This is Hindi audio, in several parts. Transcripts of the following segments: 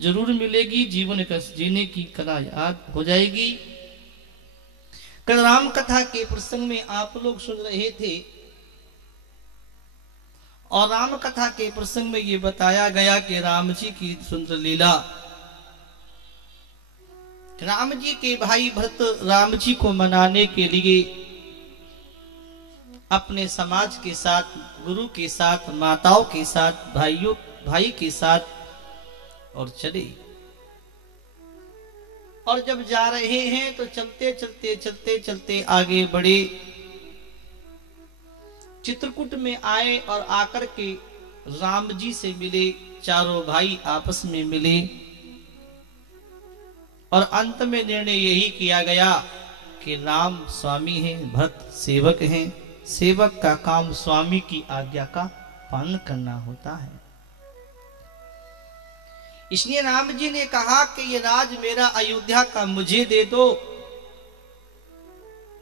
जरूर मिलेगी, जीवन का जीने की कला याद हो जाएगी। कल राम कथा के प्रसंग में आप लोग सुन रहे थे और राम कथा के प्रसंग में ये बताया गया कि राम जी की सुंदर लीला। राम जी के भाई भरत राम जी को मनाने के लिए अपने समाज के साथ, गुरु के साथ, माताओं के साथ, भाई के साथ और चले। और जब जा रहे हैं तो चलते चलते चलते चलते आगे बढ़े, चित्रकूट में आए और आकर के राम जी से मिले। चारों भाई आपस में मिले और अंत में निर्णय यही किया गया कि राम स्वामी हैं, भरत सेवक हैं। सेवक का काम स्वामी की आज्ञा का पालन करना होता है। इसलिए राम जी ने कहा कि ये राज मेरा अयोध्या का मुझे दे दो,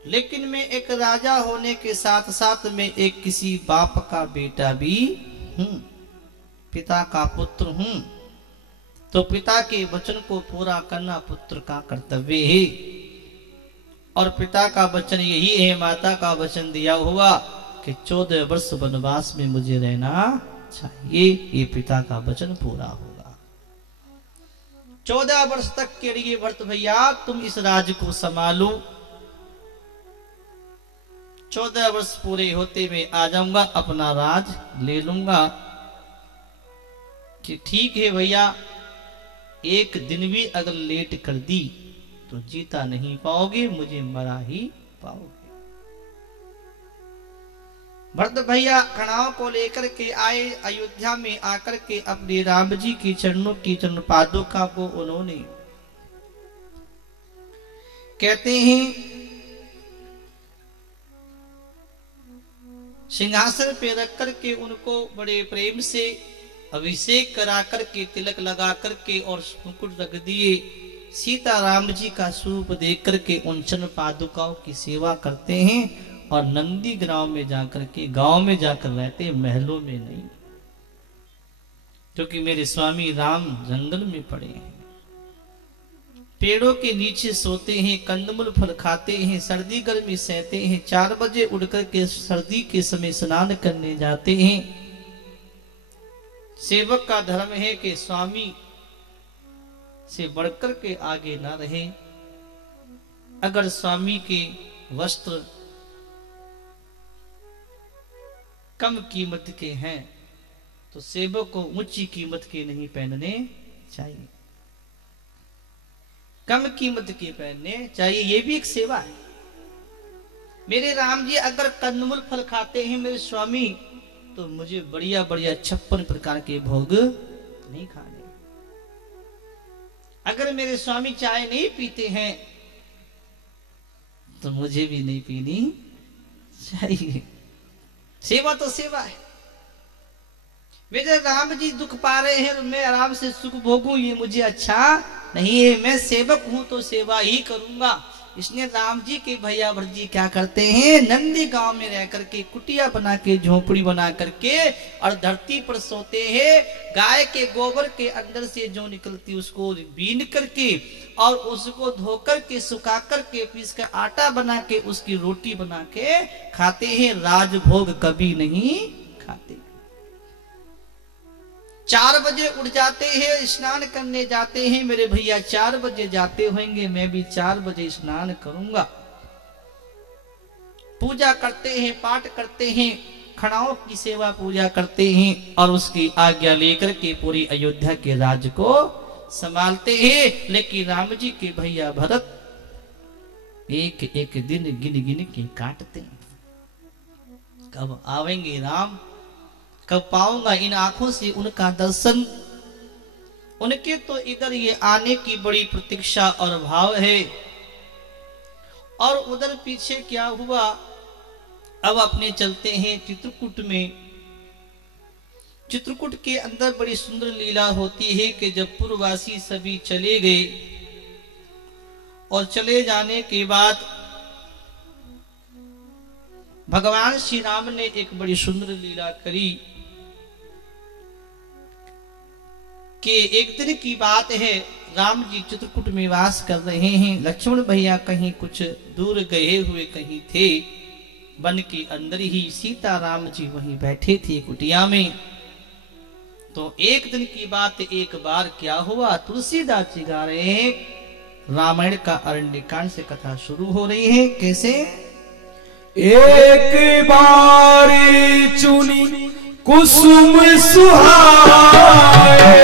लेकिन मैं एक राजा होने के साथ साथ मैं एक किसी बाप का बेटा भी हूं, पिता का पुत्र हूं। तो पिता के वचन को पूरा करना पुत्र का कर्तव्य है। और पिता का वचन यही है, माता का वचन दिया हुआ कि 14 वर्ष वनवास में मुझे रहना चाहिए। ये पिता का वचन पूरा होगा। 14 वर्ष तक के लिए भरत भैया तुम इस राज को संभालो। 14 वर्ष पूरे होते मैं आ जाऊंगा, अपना राज ले लूंगा। कि ठीक है भैया, एक दिन भी अगर लेट कर दी तो जीता नहीं पाओगे, मुझे मरा ही पाओगे। भरत भैया कणाव को लेकर के आए। अयोध्या में आकर के अपने राम जी की चरणों की चरण पादुका को उन्होंने कहते हैं सिंहासन पे रख करके उनको बड़े प्रेम से अभिषेक करा करके, तिलक लगा करके और मुकुट रख दिए। सीता राम जी का स्वरूप देख करके उन चरण पादुकाओं की सेवा करते हैं और नंदी गांव में जाकर के, गांव में जाकर रहते, महलों में नहीं। क्योंकि मेरे स्वामी राम जंगल में पड़े हैं, पेड़ों के नीचे सोते हैं, कंदमूल फल खाते हैं, सर्दी गर्मी सहते हैं। 4 बजे उठकर के सर्दी के समय स्नान करने जाते हैं। सेवक का धर्म है कि स्वामी से बढ़कर के आगे ना रहे। अगर स्वामी के वस्त्र कम कीमत के हैं तो सेवक को ऊंची कीमत के नहीं पहनने चाहिए, कम कीमत के पहनने चाहिए। ये भी एक सेवा है। मेरे राम जी अगर कंदमूल फल खाते हैं मेरे स्वामी, तो मुझे बढ़िया बढ़िया 56 प्रकार के भोग नहीं खाने। अगर मेरे स्वामी चाय नहीं पीते हैं तो मुझे भी नहीं पीनी चाहिए। सेवा तो सेवा है। मेरे राम जी दुख पा रहे हैं, मैं आराम से सुख भोगूं, ये मुझे अच्छा नहीं है। मैं सेवक हूं तो सेवा ही करूंगा। इसलिए राम जी के भैया भरत जी क्या करते हैं, नंदी गांव में रह करके कुटिया बना के, झोपड़ी बना करके और धरती पर सोते हैं। गाय के गोबर के अंदर से जो निकलती उसको बीन करके और उसको धोकर के, सुखा करके, पीस कर आटा बना के उसकी रोटी बना के खाते हैं। राजभोग कभी नहीं खाते। 4 बजे उठ जाते हैं, स्नान करने जाते हैं। मेरे भैया 4 बजे जाते होंगे, मैं भी 4 बजे स्नान करूंगा। पूजा करते हैं, पाठ करते हैं, खड़ाओं की सेवा पूजा करते हैं और उसकी आज्ञा लेकर के पूरी अयोध्या के राज्य को संभालते हैं। लेकिन राम जी के भैया भरत एक एक दिन गिन गिन के काटते हैं। कब आवेंगे राम, कब पाऊंगा इन आंखों से उनका दर्शन। उनके तो इधर ये आने की बड़ी प्रतीक्षा और भाव है। और उधर पीछे क्या हुआ, अब अपने चलते हैं चित्रकूट में। चित्रकूट के अंदर बड़ी सुंदर लीला होती है कि जब पूर्ववासी सभी चले गए और चले जाने के बाद भगवान श्री राम ने एक बड़ी सुंदर लीला करी। कि एक दिन की बात है, राम जी चित्रकूट में वास कर रहे हैं। लक्ष्मण भैया कहीं कुछ दूर गए हुए कहीं थे, वन के अंदर ही सीता राम जी वहीं बैठे थे कुटिया में। तो एक दिन की बात, एक बार क्या हुआ, तुलसीदास जी गा रहे हैं, रामायण का अरण्यकांड से कथा शुरू हो रही है। कैसे? एक बारी चुनी कुसुम सुहाए,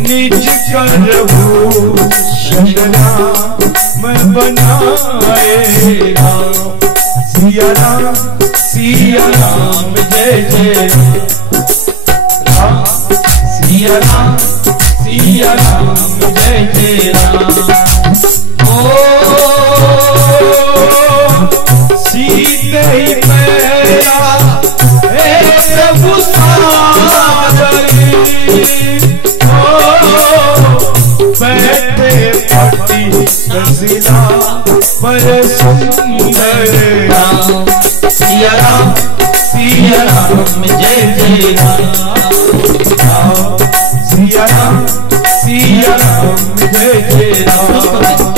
निज करभूषण राम बनाए। सिया राम जय जय राम, सिया राम जय जय राम। सीते ही मेरा हे प्रभु सादरी, बैठे पति कसिला पर सुंदर राम। सिया राम जय जय राम, सिया राम जय जय राम।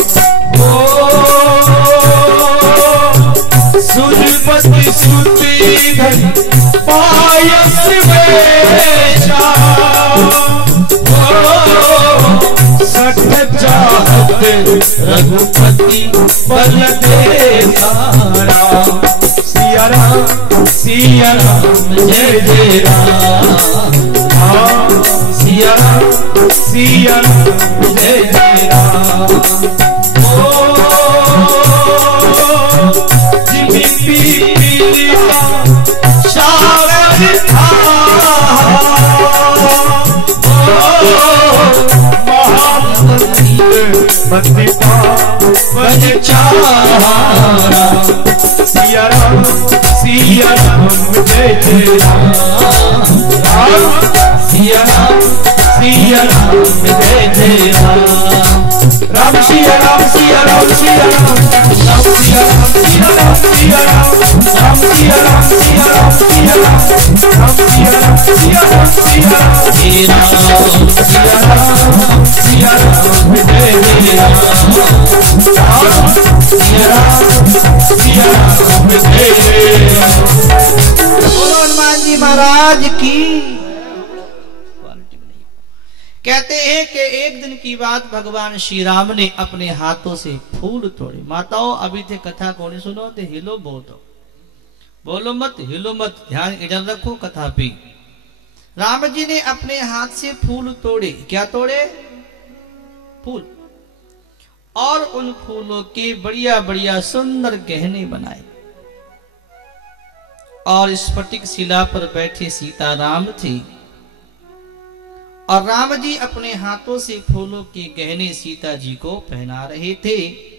सुरपति सुती धन पायस वेशा, सठ चाहत रघुपति बल देखारा। सिया राम जय जय राम, सिया राम जय जय राम। सिया राम जय जय राम, सिया राम जय जय राम। राम सिया राम सिया राम सिया राम, राम सिया राम सिया राम सिया राम, राम सिया राम सिया राम सिया राम, राम सिया राम सिया राम सिया राम। सिया राम जय जय राम, सिया राम जय जय राम। बोलो हनुमान जी महाराज की। कहते हैं कि एक दिन की बात, भगवान श्री राम ने अपने हाथों से फूल तोड़े। माताओं अभी थे कथा को नहीं सुनो तो हिलो बहुत, बोलो मत, हिलो मत, ध्यान इधर रखो कथा पे। राम जी ने अपने हाथ से फूल तोड़े। क्या तोड़े? फूल। और उन फूलों के बढ़िया बढ़िया सुंदर गहने बनाए। और स्फटिक शिला पर बैठे सीता राम थे, और राम जी अपने हाथों से फूलों के गहने सीता जी को पहना रहे थे।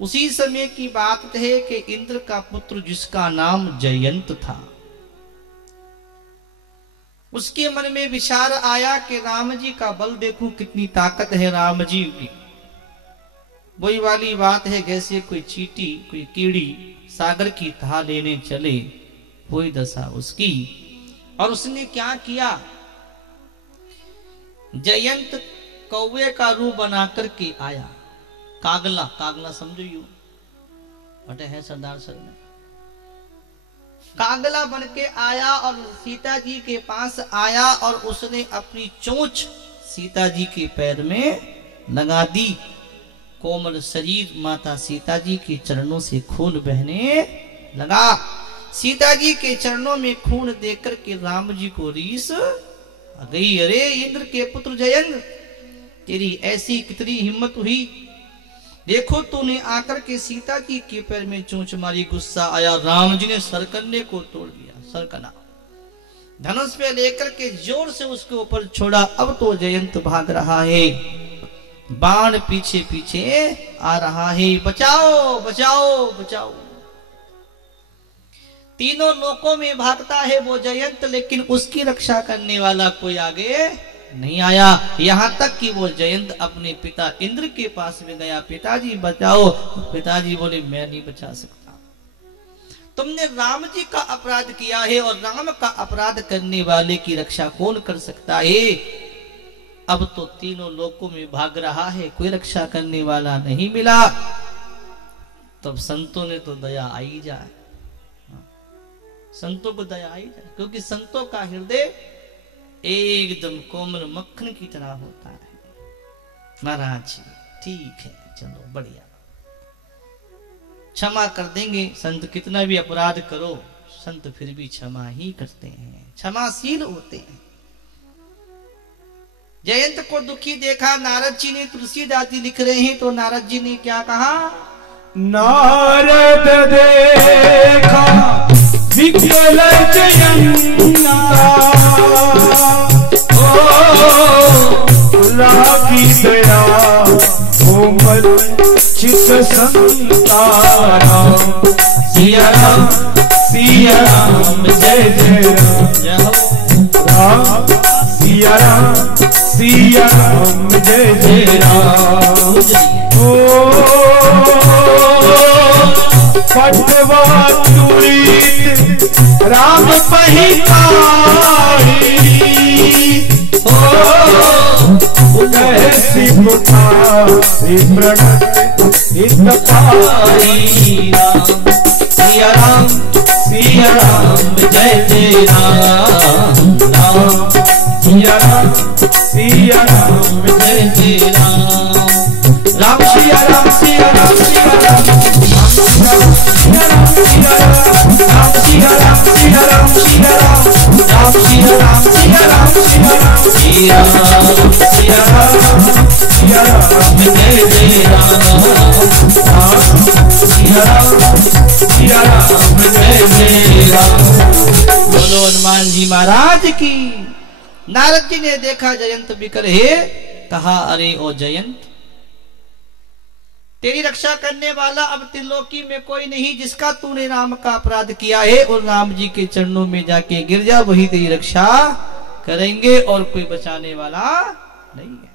उसी समय की बात है कि इंद्र का पुत्र जिसका नाम जयंत था, उसके मन में विचार आया कि राम जी का बल देखूं कितनी ताकत है राम जी की। वही वाली बात है जैसे कोई चींटी कोई कीड़ी सागर की थाह लेने चले, वही दशा उसकी। और उसने क्या किया, जयंत कौवे का रूप बना करके आया। कागला, कागला समझो यू बटे है सरदार सर में। कागला बन के आया और सीता जी के पास आया, और उसने अपनी चोंच सीता जी के पैर में लगा दी। कोमल शरीर माता सीता जी के चरणों से खून बहने लगा। सीता जी के चरणों में खून देकर के राम जी को रीस आ गई। अरे इंद्र के पुत्र जयंत, तेरी ऐसी कितनी हिम्मत हुई, देखो तूने आकर के सीता जी के पैर में चोंच मारी। गुस्सा आया, राम जी ने सरकन्ने को तोड़ दिया। सरकना धनुष पे लेकर के जोर से उसके ऊपर छोड़ा। अब तो जयंत भाग रहा है, बाण पीछे पीछे आ रहा है। बचाओ बचाओ बचाओ। तीनों लोकों में भागता है वो जयंत, लेकिन उसकी रक्षा करने वाला कोई आगे नहीं आया। यहां तक कि वो जयंत अपने पिता इंद्र के पास में गया, पिताजी बचाओ। पिताजी बोले मैं नहीं बचा सकता। तुमने राम जी का अपराध किया है और राम का अपराध करने वाले की रक्षा कौन कर सकता है? अब तो तीनों लोकों में भाग रहा है, कोई रक्षा करने वाला नहीं मिला। तब संतों ने तो दया आई जाए, संतों को दया आई जाए, क्योंकि संतों का हृदय एकदम कोमल मक्खन की तरह होता है। महाराज जी ठीक है, चलो बढ़िया, क्षमा कर देंगे। संत कितना भी अपराध करो, संत फिर भी क्षमा ही करते हैं, क्षमाशील होते हैं। जयंत को दुखी देखा नारद जी ने, तुलसीदास जी लिख रहे हैं, तो नारद जी ने क्या कहा? नारद देखा विकल जयंता, लागी दया कोमल चित संतारा। सिया राम जय जय राम, सिया राम जय जय राम। पटवा तुलित राम पहिताई, कैसी पुकारी प्रणत हित पाई। राम सिया राम जय जय राम, राम सिया राम जय जय राम। राम सिया राम सिया राम सिया राम, राम सिया राम सिया राम सिया राम, राम सिया राम सिया राम सिया राम, सिया राम जय जय राम, सिया राम जय जय राम। बोलो हनुमान जी महाराज की। नारद जी ने देखा जयंत बिकर है, कहा अरे ओ जयंत, तेरी रक्षा करने वाला अब त्रिलोकी में कोई नहीं, जिसका तूने राम का अपराध किया है और राम जी के चरणों में जाके गिर जा, वही तेरी रक्षा करेंगे और कोई बचाने वाला नहीं है।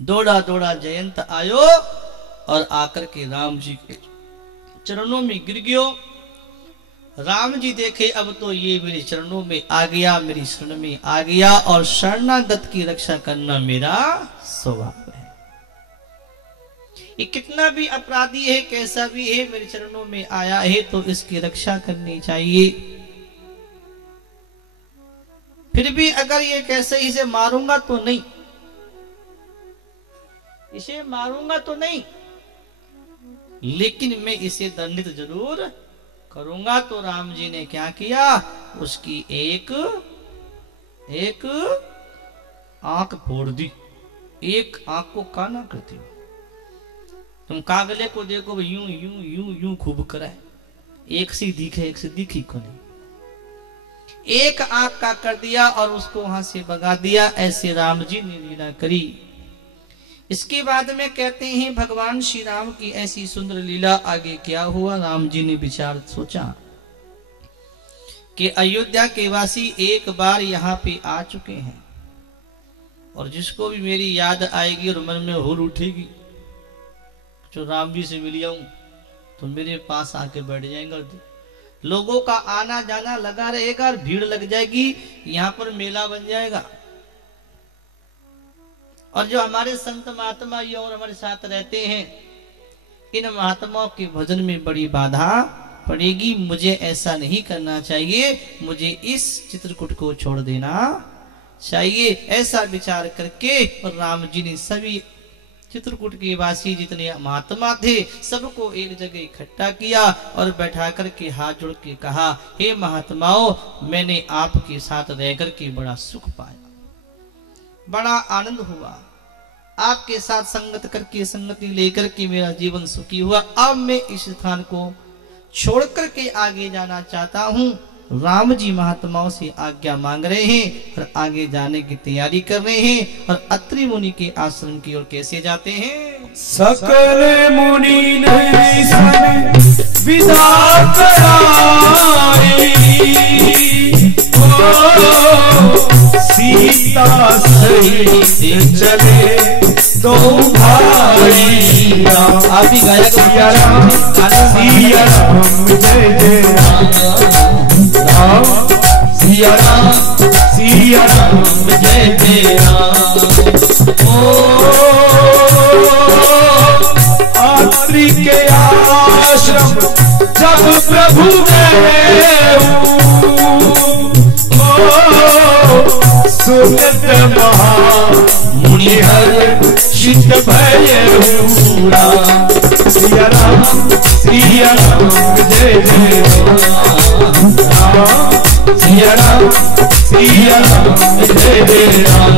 दौड़ा दौड़ा जयंत आयो और आकर के राम जी के चरणों में गिर गयो। राम जी देखे अब तो ये मेरे चरणों में आ गया, मेरी शरण में आ गया, और शरणागत की रक्षा करना मेरा स्वभाव है। ये कितना भी अपराधी है, कैसा भी है, मेरे चरणों में आया है तो इसकी रक्षा करनी चाहिए। फिर भी अगर ये कैसे इसे मारूंगा तो नहीं, इसे मारूंगा तो नहीं, लेकिन मैं इसे दंडित जरूर करूंगा। तो राम जी ने क्या किया, उसकी एक आंख फोड़ दी, एक आंख को काना करती हो। तुम कागले को देखो, यूं यूं यूं यूं खूब करा है, एक सी दिखे एक से दिखी को नहीं, एक आंख का कर दिया और उसको वहां से भगा दिया। ऐसे राम जी ने लीला करी। इसके बाद में कहते हैं भगवान श्री राम की ऐसी सुंदर लीला। आगे क्या हुआ, राम जी ने विचार सोचा कि अयोध्या के वासी एक बार यहाँ पे आ चुके हैं, और जिसको भी मेरी याद आएगी और मन में हुल उठेगी, जो राम जी से मिल जाऊं तो मेरे पास आके बैठ जाएंगे। लोगों का आना जाना लगा रहेगा और भीड़ लग जाएगी, यहाँ पर मेला बन जाएगा। और जो हमारे संत महात्मा ये और हमारे साथ रहते हैं, इन महात्माओं के भजन में बड़ी बाधा पड़ेगी। मुझे ऐसा नहीं करना चाहिए, मुझे इस चित्रकूट को छोड़ देना चाहिए। ऐसा विचार करके और राम जी ने सभी चित्रकूट के वासी जितने महात्मा थे सबको एक जगह इकट्ठा किया और बैठा करके हाथ जोड़ के कहा, हे महात्माओं, मैंने आपके साथ रह करके बड़ा सुख पाया, बड़ा आनंद हुआ, आपके साथ संगत करके संगति लेकर के मेरा जीवन सुखी हुआ। अब मैं इस स्थान को छोड़ करके आगे जाना चाहता हूँ। राम जी महात्माओं से आज्ञा मांग रहे हैं और आगे जाने की तैयारी कर रहे हैं। और अत्रि मुनि के आश्रम की ओर कैसे जाते हैं, सकल मुनि ने विदा कराई, सीता सहित चले दो भाई राम। आप ही गायक सिया राम सिया राम जय जय राम। सिया राम जय जय राम। आत्रि के आश्रम जब प्रभु गए सुनत मुनि हर शित भय राम। सिया राम जय जय राम। सिया राम जय जय राम।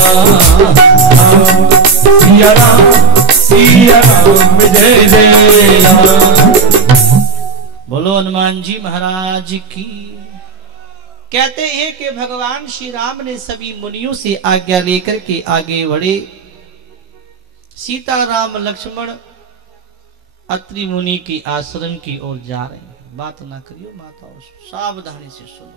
सिया राम जय जय राम। बोलो हनुमान जी महाराज की। कहते हैं कि भगवान श्री राम ने सभी मुनियों से आज्ञा लेकर के आगे बढ़े। सीता राम लक्ष्मण अत्रि मुनि के आश्रम की ओर जा रहे हैं। बात ना करियो माताओं, सावधानी से सुनो।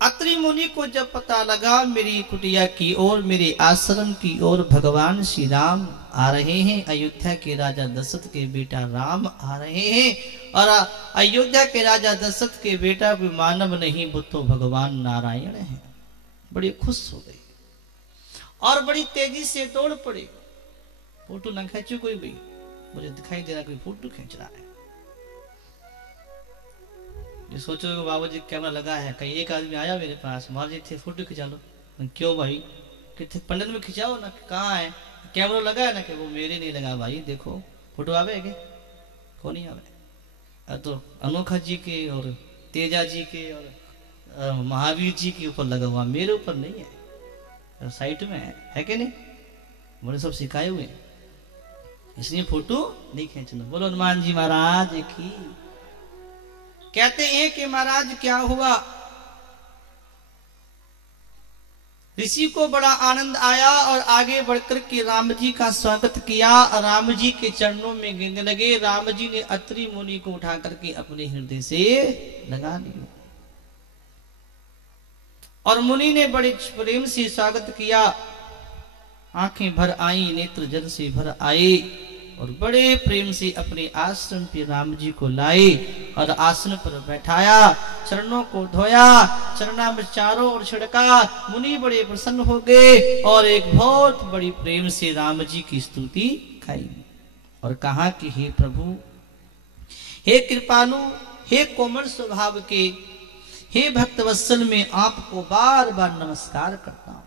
अत्रि मुनि को जब पता लगा मेरी कुटिया की ओर, मेरे आश्रम की ओर भगवान श्री राम आ रहे हैं, अयोध्या के राजा दशरथ के बेटा राम आ रहे हैं, और अयोध्या के राजा दशरथ के बेटा भी मानव नहीं वो तो भगवान नारायण है। बड़ी खुश हो गई और बड़ी तेजी से दौड़ पड़े। फोटो ना खींचो कोई भी, मुझे दिखाई दे रहा कोई फोटो खींच रहा है। ये सोचो बाबू जी कैमरा लगा है, कहीं एक आदमी आया मेरे पास, मार जी थे फोटो खिंचा लो। क्यों भाई, कितने पंडित में खिंचाओ ना, कहाँ है कैमरा लगा है ना? कि वो मेरे नहीं लगा भाई, देखो फोटो आवे के कौन नहीं आवे। तो अनोखा जी के और तेजा जी के और महावीर जी के ऊपर लगा हुआ, मेरे ऊपर नहीं है, साइट में है कि नहीं? बोले सब सिखाए हुए हैं, इसलिए फोटो नहीं खींचना। बोलो हनुमान जी महाराज की। कहते हैं कि महाराज क्या हुआ, ऋषि को बड़ा आनंद आया और आगे बढ़कर के राम जी का स्वागत किया, राम जी के चरणों में गिरने लगे। राम जी ने अत्रि मुनि को उठा करके अपने हृदय से लगा लिया और मुनि ने बड़े प्रेम से स्वागत किया। आंखें भर आई, नेत्र जल से भर आए और बड़े प्रेम से अपने आश्रम पे राम जी को लाए और आसन पर बैठाया, चरणों को धोया, चरणामृत चारों ओर छिड़का। मुनि बड़े प्रसन्न हो गए और एक बहुत बड़ी प्रेम से राम जी की स्तुति गाई और कहा कि हे प्रभु, हे कृपालु, हे कोमल स्वभाव के, हे भक्तवत्सल, मैं आपको बार बार नमस्कार करता हूं।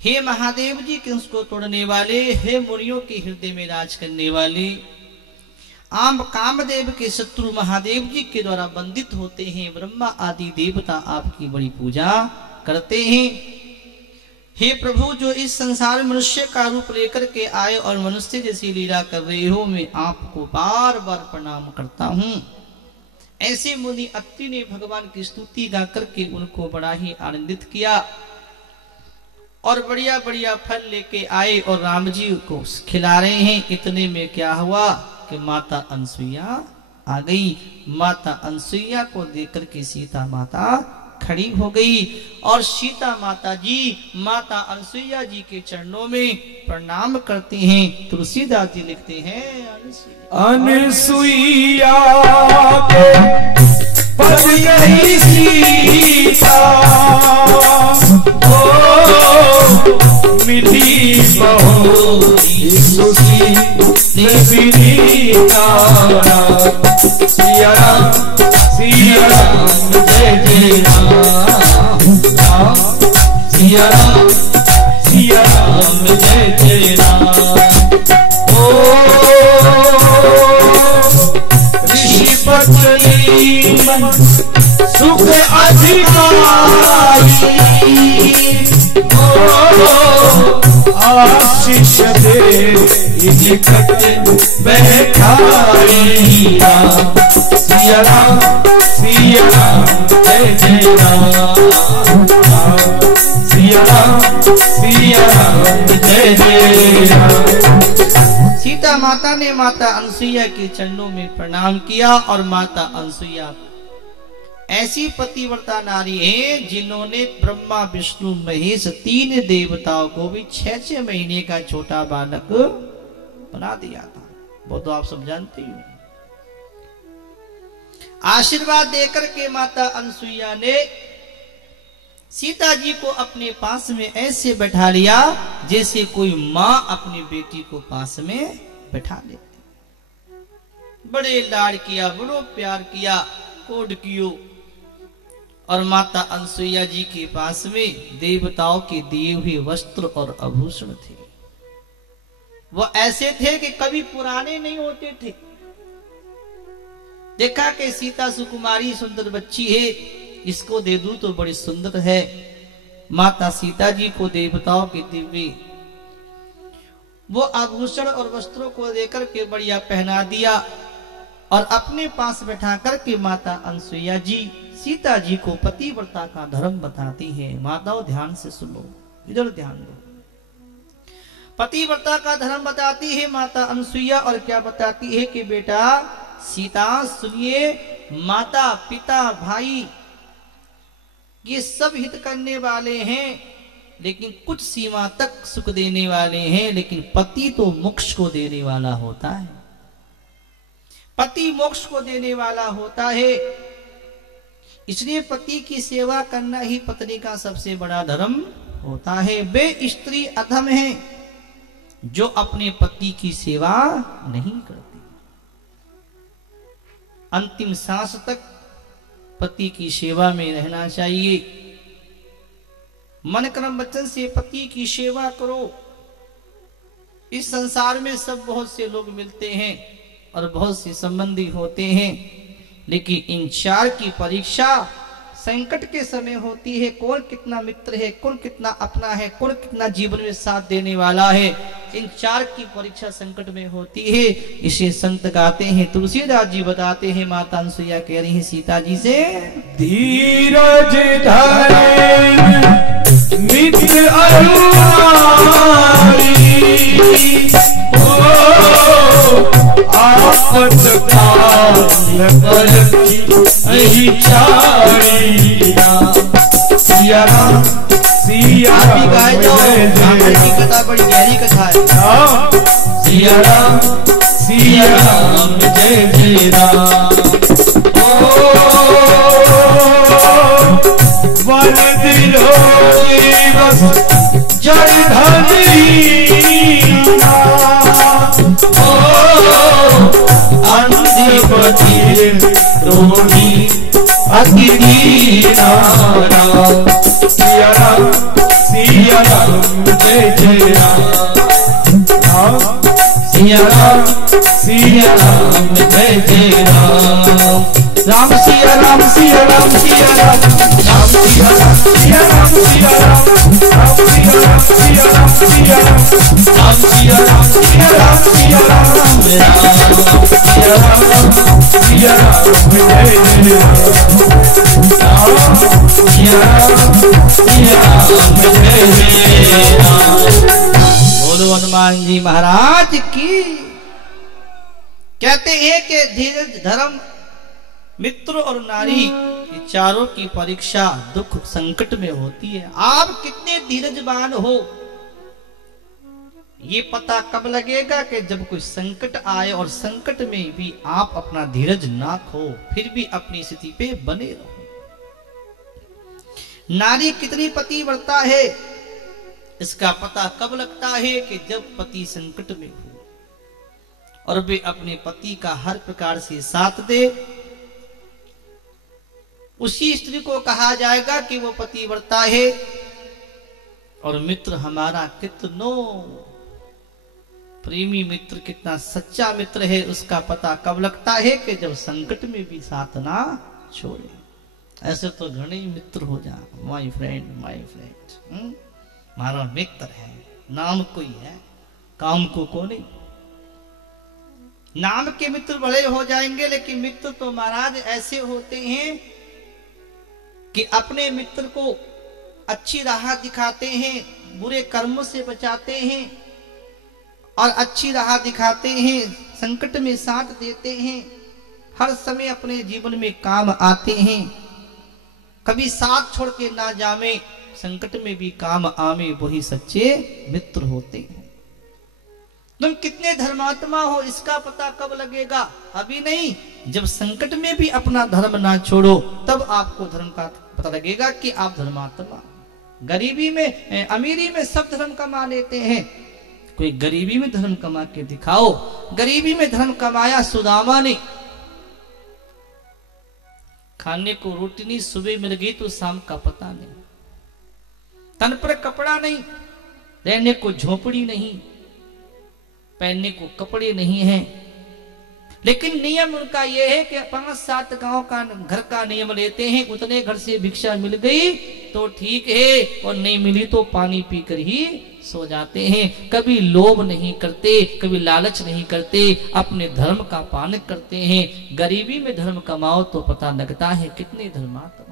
हे महादेव जी के उसको तोड़ने वाले, हे मुनियों के हृदय में राज करने वाले, आम कामदेव के शत्रु महादेव जी के द्वारा बंदित होते हैं, ब्रह्मा आदि देवता आपकी बड़ी पूजा करते हैं। हे प्रभु, जो इस संसार में मनुष्य का रूप लेकर के आए और मनुष्य जैसी लीला कर रहे हो, मैं आपको बार बार प्रणाम करता हूं। ऐसे मुनि अत्रि ने भगवान की स्तुति गा करके उनको बड़ा ही आनंदित किया और बढ़िया बढ़िया फल लेके आए और राम जी को खिला रहे हैं। इतने में क्या हुआ कि माता अनसुईया आ गई। माता अनसुईया को देखकर के सीता माता खड़ी हो गई और सीता माता जी माता अनसुईया जी के चरणों में प्रणाम करते हैं। तुलसीदास जी लिखते हैं, अनसुईया के पद गई सीता, मिली बहुरी सुखी निबिनीता। सिया राम जय जय राम। सिया राम जय जय राम। ऋषि पत्नी मन सुख अधिकारी, आशीष दे निकट बैठाई। सिया राम जय जय राम। सिया राम जय जय राम। सीता माता ने माता अनसुईया के चरणों में प्रणाम किया और माता अनसुईया ऐसी पतिव्रता नारी है जिन्होंने ब्रह्मा विष्णु महेश 3 देवताओं को भी 6-6 महीने का छोटा बालक बना दिया था। वो तो आप सब जानते हो। आशीर्वाद देकर के माता अनसुईया ने सीता जी को अपने पास में ऐसे बैठा लिया जैसे कोई माँ अपनी बेटी को पास में बैठा लेती। बड़े लाड किया, बड़ो प्यार किया, कोड कियो। और माता अनसुईया जी के पास में देवताओं के दिए हुए वस्त्र और आभूषण थे। वो ऐसे थे कि कभी पुराने नहीं होते थे। देखा कि सीता सुकुमारी सुंदर बच्ची है, इसको दे दूं तो बड़ी सुंदर है। माता सीता जी को देवताओं के दिव्य वो आभूषण और वस्त्रों को देकर के बढ़िया पहना दिया और अपने पास बैठा करके माता अनसुईया जी सीता जी को पतिव्रता का धर्म बताती है। माताओं ध्यान से सुनो, इधर ध्यान दो। पतिव्रता का धर्म बताती है माता अनसुईया और क्या बताती है कि बेटा सीता सुनिए, माता पिता भाई ये सब हित करने वाले हैं, लेकिन कुछ सीमा तक सुख देने वाले हैं, लेकिन पति तो मोक्ष को देने वाला होता है। पति मोक्ष को देने वाला होता है। इसलिए पति की सेवा करना ही पत्नी का सबसे बड़ा धर्म होता है। वे स्त्री अधम है जो अपने पति की सेवा नहीं करती। अंतिम सांस तक पति की सेवा में रहना चाहिए। मन कर्म वचन से पति की सेवा करो। इस संसार में सब बहुत से लोग मिलते हैं और बहुत से संबंधी होते हैं, लेकिन इन 4 की परीक्षा संकट के समय होती है। कौन कितना मित्र है, कौन कितना अपना है, कौन कितना जीवन में साथ देने वाला है, इन 4 की परीक्षा संकट में होती है। इसे संत गाते हैं, तुलसीदास जी बताते हैं, माता अनसुईया कह रही है सीता जी से, धीरज धरे मित्र आफत काल सिया राम सिया राम गाए जाओ। रामायण की कथा बड़ी गहरी कथा है। सिया राम जय जय राम। वन दिलो बस जय धनी अंधी रोणी अग्नि नारा। सिया राम जय जय राम। सिया राम जय जय राम। राम सिया राम सिया राम सिया राम। राम सिया राम सिया राम सिया राम। राम सिया राम सिया राम सिया राम। राम सिया राम सिया राम सिया राम। राम सिया राम सिया राम जय जय राम। सिया राम सिया राम जय जय राम। बोलो हनुमान जी महाराज की। कहते हैं कि धीरज धर्म मित्र और नारी ये चारों की परीक्षा दुख संकट में होती है। आप कितने धीरजवान हो ये पता कब लगेगा कि जब कोई संकट आए और संकट में भी आप अपना धीरज ना खो, फिर भी अपनी स्थिति पे बने रहो। नारी कितनी पतिव्रता है इसका पता कब लगता है कि जब पति संकट में हो और वे अपने पति का हर प्रकार से साथ दे, उसी स्त्री को कहा जाएगा कि वो पतिव्रता है। और मित्र हमारा कितनो प्रेमी मित्र, कितना सच्चा मित्र है उसका पता कब लगता है कि जब संकट में भी साथ ना छोड़े। ऐसे तो घने मित्र हो जा, माय फ्रेंड हमारा मित्र है, नाम कोई है, काम को नहीं। नाम के मित्र बड़े हो जाएंगे, लेकिन मित्र तो महाराज ऐसे होते हैं कि अपने मित्र को अच्छी राह दिखाते हैं, बुरे कर्मों से बचाते हैं और अच्छी राह दिखाते हैं, संकट में साथ देते हैं, हर समय अपने जीवन में काम आते हैं। कभी साथ छोड़ के ना जावे, संकट में भी काम आवे, वही सच्चे मित्र होते हैं। तुम कितने धर्मात्मा हो इसका पता कब लगेगा? अभी नहीं, जब संकट में भी अपना धर्म ना छोड़ो तब आपको धर्म का पता लगेगा कि आप धर्मात्मा। गरीबी में अमीरी में सब धर्म कमा लेते हैं, कोई गरीबी में धर्म कमा के दिखाओ। गरीबी में धर्म कमाया सुदामा ने, खाने को रोटी नहीं, सुबह मिल गई तो शाम का पता नहीं, तन पर कपड़ा नहीं, रहने को झोपड़ी नहीं, पहनने को कपड़े नहीं हैं, लेकिन नियम उनका यह है कि 5-7 गांव का घर का नियम लेते हैं। उतने घर से भिक्षा मिल गई तो ठीक है, और नहीं मिली तो पानी पीकर ही सो जाते हैं। कभी लोभ नहीं करते, कभी लालच नहीं करते, अपने धर्म का पालन करते हैं। गरीबी में धर्म कमाओ तो पता लगता है कितने धर्मात्मा।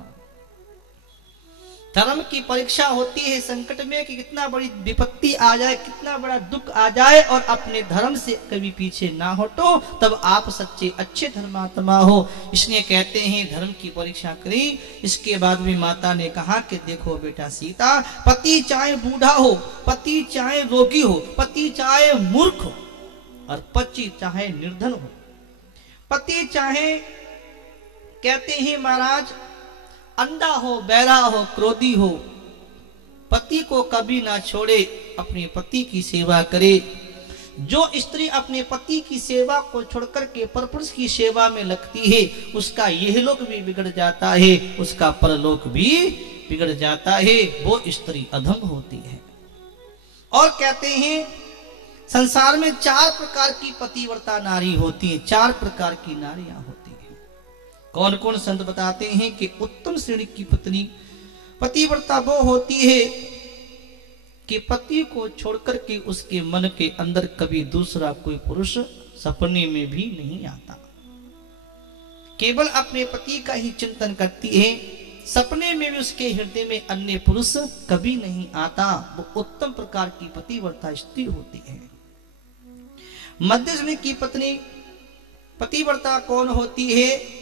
धर्म की परीक्षा होती है संकट में कि कितना बड़ी विपत्ति आ जाए, कितना बड़ा दुख आ जाए, और अपने धर्म से कभी पीछे ना हटो, तब आप सच्चे अच्छे धर्मात्मा हो। इसलिए कहते हैं धर्म की परीक्षा करी। इसके बाद भी माता ने कहा कि देखो बेटा सीता, पति चाहे बूढ़ा हो, पति चाहे रोगी हो, पति चाहे मूर्ख हो, और पति चाहे निर्धन हो, पति चाहे कहते हैं महाराज अंधा हो, बहरा हो, क्रोधी हो, पति को कभी ना छोड़े, अपने पति की सेवा करे। जो स्त्री अपने पति की सेवा को छोड़कर के परपुरुष की सेवा में लगती है, उसका यह लोक भी बिगड़ जाता है, उसका परलोक भी बिगड़ जाता है, वो स्त्री अधम होती है। और कहते हैं संसार में 4 प्रकार की पतिव्रता नारी होती है, 4 प्रकार की नारियां होती हैं। कौन कौन? संत बताते हैं कि उत्तम श्रेणी की पत्नी पतिव्रता वो होती है कि पति को छोड़कर के उसके मन के अंदर कभी दूसरा कोई पुरुष सपने में भी नहीं आता, केवल अपने पति का ही चिंतन करती है, सपने में भी उसके हृदय में अन्य पुरुष कभी नहीं आता। वो उत्तम प्रकार की पतिव्रता स्त्री होती है। मध्य श्रेणी की पत्नी पतिव्रता कौन होती है?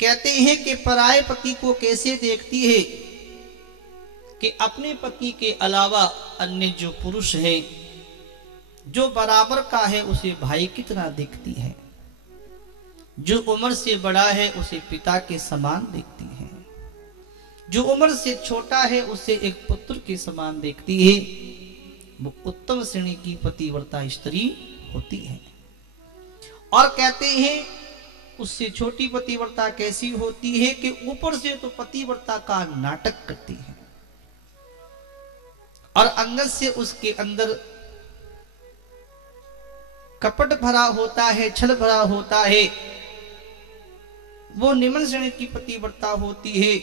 कहते हैं कि पराये पति को कैसे देखती है कि अपने पति के अलावा अन्य जो पुरुष है, जो बराबर का है, उसे भाई की तरह देखती है, जो उम्र से बड़ा है उसे पिता के समान देखती है, जो उम्र से छोटा है उसे एक पुत्र के समान देखती है। वो उत्तम श्रेणी की पतिव्रता स्त्री होती है। और कहते हैं उससे छोटी पतिव्रता कैसी होती है कि ऊपर से तो पतिव्रता का नाटक करती है, और अंदर से उसके अंदर कपट भरा होता है, छल भरा होता है। वो निम्न श्रेणी की पतिव्रता होती है।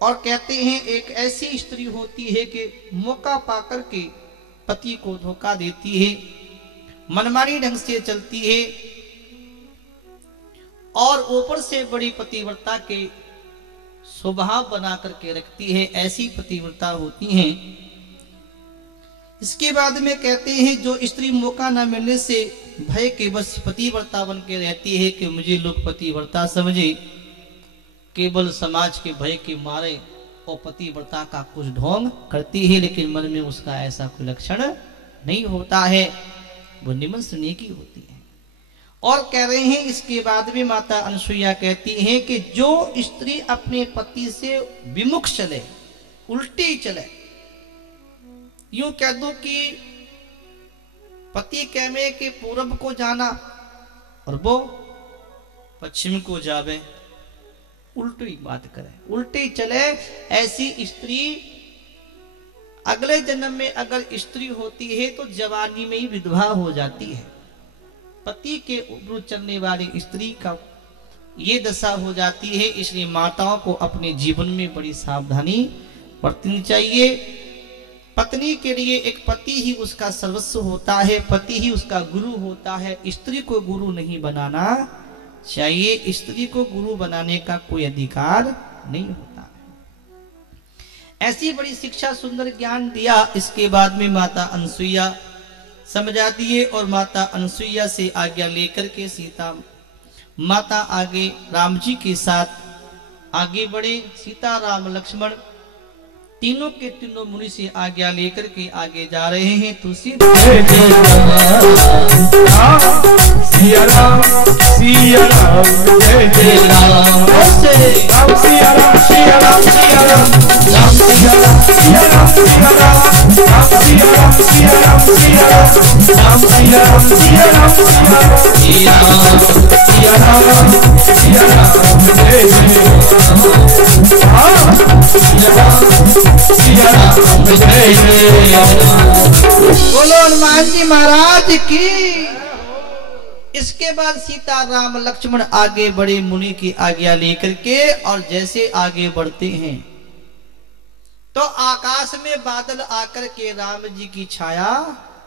और कहते हैं एक ऐसी स्त्री होती है कि मौका पाकर के पति को धोखा देती है, मनमानी ढंग से चलती है, और ऊपर से बड़ी पतिव्रता के स्वभाव बना करके रखती है। ऐसी पतिव्रता होती हैं। इसके बाद में कहते हैं जो स्त्री मौका न मिलने से भय के बस पतिव्रता बन के रहती है कि मुझे लोग पतिव्रता समझे, केवल समाज के भय के मारे और पतिव्रता का कुछ ढोंग करती है, लेकिन मन में उसका ऐसा कोई लक्षण नहीं होता है, वो निम्न श्रेणी की होती है। और कह रहे हैं इसके बाद में माता अनसुईया कहती हैं कि जो स्त्री अपने पति से विमुख चले, उल्टी चले, यूं कह दो कि पति कहवे के पूरब को जाना और वो पश्चिम को जावे, उल्टी बात करे, उल्टी चले, ऐसी स्त्री अगले जन्म में अगर स्त्री होती है तो जवानी में ही विधवा हो जाती है। पति के ऊपर चलने वाली स्त्री का ये दशा हो जाती है। इसलिए माताओं को अपने जीवन में बड़ी सावधानी बरतनी चाहिए। पत्नी के लिए एक पति ही उसका सर्वस्व होता है, पति ही उसका गुरु होता है। स्त्री को गुरु नहीं बनाना चाहिए, स्त्री को गुरु बनाने का कोई अधिकार नहीं होता है। ऐसी बड़ी शिक्षा, सुंदर ज्ञान दिया। इसके बाद में माता अनसुईया समझा दिए और माता अनसुईया से आज्ञा लेकर के सीता माता आगे राम जी के साथ आगे बढ़े। सीता राम लक्ष्मण तीनों के तीनों मुनि से आज्ञा लेकर के आगे जा रहे हैं। तुलसी सिया राम सिया राम जय जय राम राम सिया राम सिया राम सिया राम राम सिया राम सिया राम सिया राम राम सिया राम सिया राम सिया राम राम सिया राम सिया राम सिया राम सिया राम जय जय राम सिया राम सिया राम जय जय। बोलो हनुमान जी महाराज की। इसके बाद सीता राम लक्ष्मण आगे बढ़े मुनि की आज्ञा लेकर के, और जैसे आगे बढ़ते हैं तो आकाश में बादल आकर के राम जी की छाया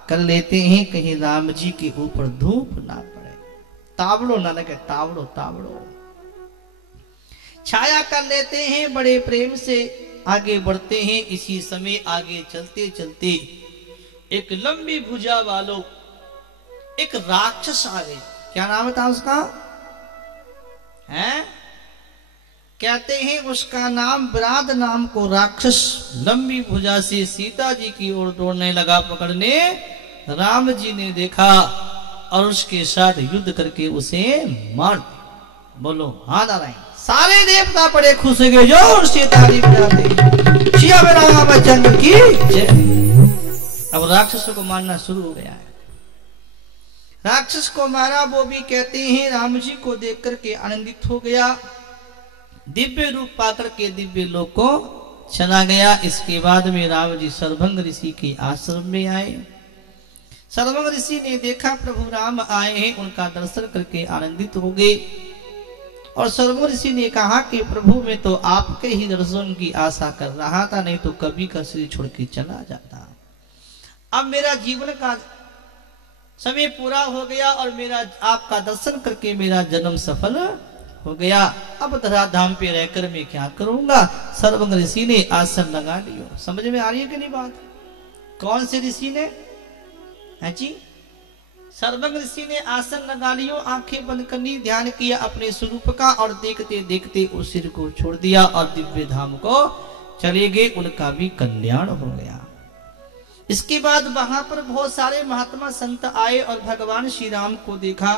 कर लेते हैं, कहीं राम जी के ऊपर धूप ना पड़े। तावड़ो ना लगे, तावड़ो तावड़ो छाया कर लेते हैं। बड़े प्रेम से आगे बढ़ते हैं। इसी समय आगे चलते चलते एक लंबी भुजा वालों एक राक्षस आ गए। क्या नाम था उसका? है कहते हैं उसका नाम विराट नाम को राक्षस लंबी भुजा से सीता जी की ओर दौड़ने लगा पकड़ने। राम जी ने देखा और उसके साथ युद्ध करके उसे मार दिया। बोलो हाँ नारायण। सारे देवता बड़े खुश हो गए, जोर से ताली बजाते श्री रामचंद्र की जय। अब राक्षसों को मारना शुरू हो गया है। राक्षस को मारा। वो भी कहते हैं राम जी को देख करके आनंदित हो गया, दिव्य रूप पाकर के दिव्य लोक को चला गया। इसके बाद में राम जी सर्वभंग ऋषि के आश्रम में आए। सर्वभंग ऋषि ने देखा प्रभु राम आए हैं, उनका दर्शन करके आनंदित हो गए। और सर्वभंग ऋषि ने कहा कि प्रभु मैं तो आपके ही दर्शन की आशा कर रहा था, नहीं तो कभी का शरीर छोड़ के चला जाता। अब मेरा जीवन का समय पूरा हो गया और मेरा आपका दर्शन करके मेरा जन्म सफल हो गया। अब धराधाम पे रहकर मैं क्या करूंगा? सर्वभंग ऋषि ने आसन लगा लियो। समझ में आ रही है कि नहीं बात? कौन से ऋषि ने? है जी, सर्वभंग ऋषि ने आसन लगा लियो, आंखें बंद करनी, ध्यान किया अपने स्वरूप का और देखते देखते उस सिर को छोड़ दिया और दिव्य धाम को चले गए। उनका भी कल्याण हो गया। इसके बाद वहां पर बहुत सारे महात्मा संत आए और भगवान श्री राम को देखा